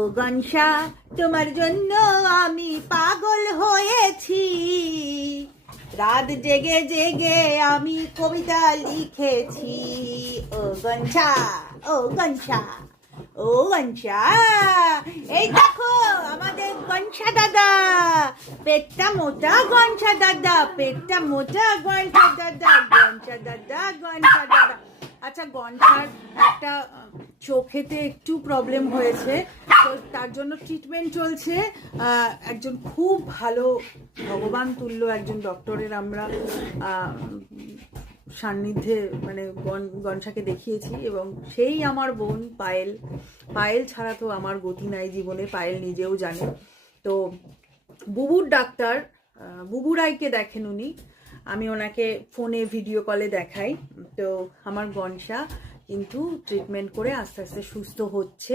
ও গনসা, তোমার জন্য আমি পাগল হয়েছি। রাত জেগে জেগে আমি কবিতা লিখেছি। ও গনসা, ও গনসা, ও গনসা, এই দেখো আমাদের গনসা দাদা। পেটটা মোটা গনসা দাদা, পেটটা মোটা গনসা দাদা, গনসা দাদা, গনসা দাদা। আচ্ছা, গনসার একটা চোখেতে একটু প্রবলেম হয়েছে, তো তার জন্য ট্রিটমেন্ট চলছে। একজন খুব ভালো ভগবান তুল্য একজন ডক্টরের আমরা সান্নিধ্যে মানে গনসাকে দেখিয়েছি, এবং সেই আমার বোন পায়েল। পায়েল ছাড়া তো আমার গতি নাই জীবনে, পায়েল নিজেও জানে। তো বুবুর ডাক্তার বুবু রায়কে দেখেন উনি, আমি ওনাকে ফোনে ভিডিও কলে দেখাই। তো আমার গনসা কিন্তু ট্রিটমেন্ট করে আস্তে আস্তে সুস্থ হচ্ছে।